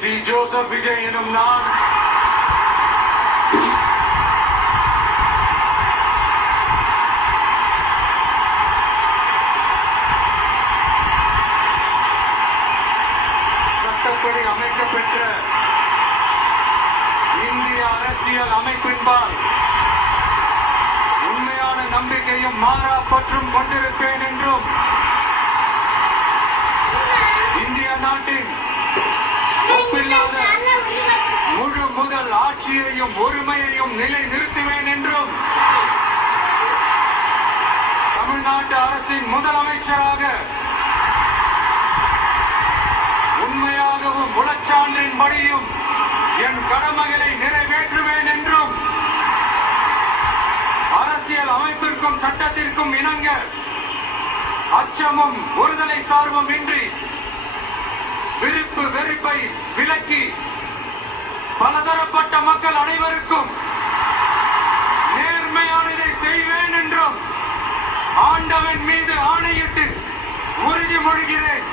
C. Joseph Vijay எனும் நான் சட்டப்படி அமைக்கப்பெற்ற இந்திய அரசியல் அமைப்பின்பால் உண்மையான நம்பிக்கையும் மாறா பற்றும் கொண்டிருப்பேன் என்றும் இந்திய நாட்டின் ஒப்பில்லாத முழு முதல் ஆட்சியையும் ஒருமையையும் நிலை நிறுத்துவேன் என்றும் தமிழ்நாட்டு அரசின் முதலமைச்சராக உண்மையாகவும் உளச்சான்றின்படியும் என் கடமைகளை நிறைவேற்றுவேன் என்றும் அரசியல் அமைப்பிற்கும் சட்டத்திற்கும் இணங்க அச்சமும் ஒருதலை சார்பும் இன்றி விருப்பு வெறுப்பை விலக்கி பலதரப்பட்ட மக்கள் அனைவருக்கும் நேர்மையானதை செய்வேன் என்றும் ஆண்டவன் மீது ஆணையிட்டு உறுதிமொழிகிறேன்.